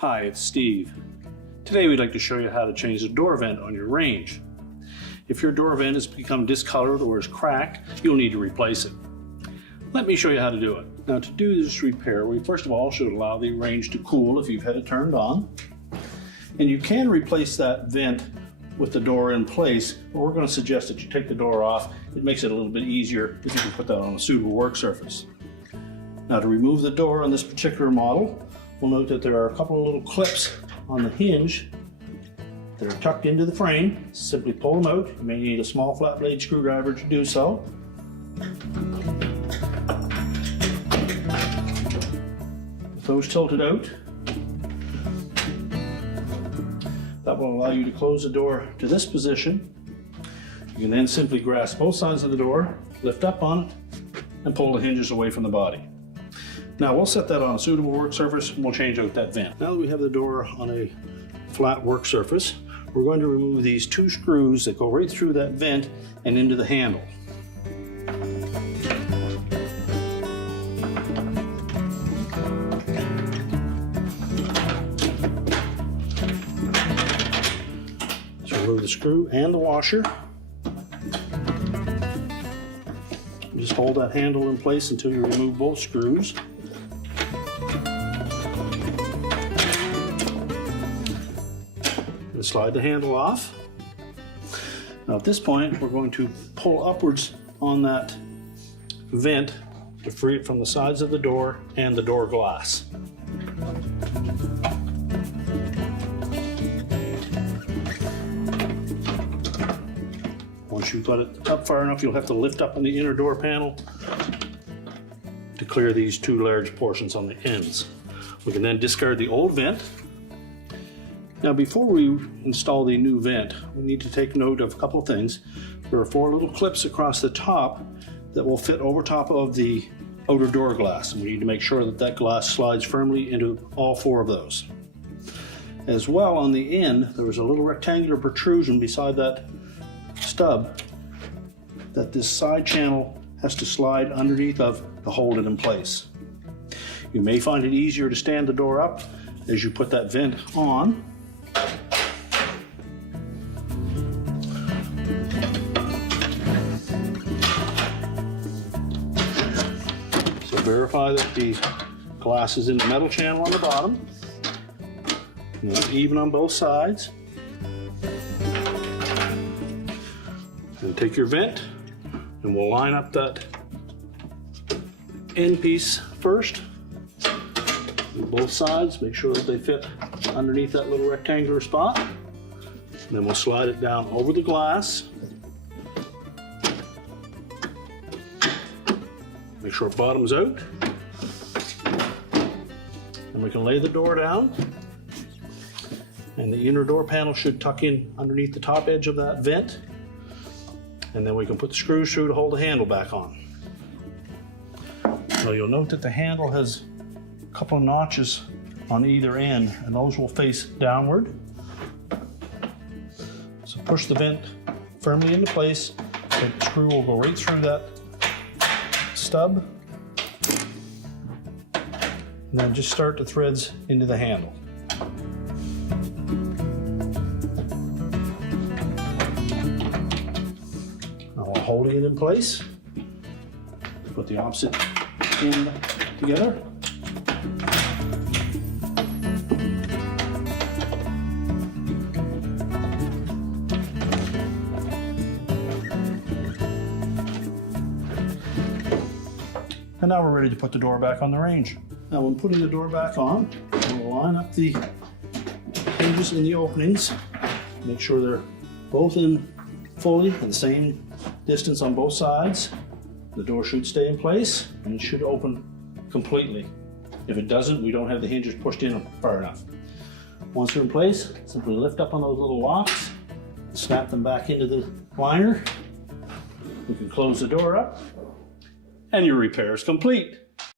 Hi, it's Steve. Today we'd like to show you how to change the door vent on your range. If your door vent has become discolored or is cracked, you'll need to replace it. Let me show you how to do it. Now, to do this repair, we first of all should allow the range to cool if you've had it turned on. And you can replace that vent with the door in place, but we're going to suggest that you take the door off. It makes it a little bit easier if you can put that on a suitable work surface. Now, to remove the door on this particular model, we'll note that there are a couple of little clips on the hinge that are tucked into the frame. Simply pull them out. You may need a small flat blade screwdriver to do so. With those tilted out, that will allow you to close the door to this position. You can then simply grasp both sides of the door, lift up on it, and pull the hinges away from the body. Now we'll set that on a suitable work surface and we'll change out that vent. Now that we have the door on a flat work surface, we're going to remove these two screws that go right through that vent and into the handle. So remove the screw and the washer. Just hold that handle in place until you remove both screws. And slide the handle off. Now at this point, we're going to pull upwards on that vent to free it from the sides of the door and the door glass. Once you've got it up far enough, you'll have to lift up on the inner door panel to clear these two large portions on the ends. We can then discard the old vent. Now, before we install the new vent, we need to take note of a couple of things. There are 4 little clips across the top that will fit over top of the outer door glass, and we need to make sure that that glass slides firmly into all 4 of those. As well, on the end, there is a little rectangular protrusion beside that stub that this side channel has to slide underneath of to hold it in place. You may find it easier to stand the door up as you put that vent on. So verify that the glass is in the metal channel on the bottom. And it's even on both sides. And take your vent and we'll line up that end piece first. On both sides, make sure that they fit underneath that little rectangular spot. And then we'll slide it down over the glass. Make sure it bottoms out. And we can lay the door down. And the inner door panel should tuck in underneath the top edge of that vent. And then we can put the screws through to hold the handle back on. Now you'll note that the handle has a couple of notches on either end, and those will face downward. So push the vent firmly into place. The screw will go right through that stub. And then just start the threads into the handle. Holding it in place, put the opposite end together. And now we're ready to put the door back on the range. Now when putting the door back on, we'll line up the hinges in the openings, make sure they're both in fully at the same distance on both sides. The door should stay in place and it should open completely. If it doesn't, we don't have the hinges pushed in far enough. Once they're in place, simply lift up on those little locks, snap them back into the liner. We can close the door up and your repair is complete.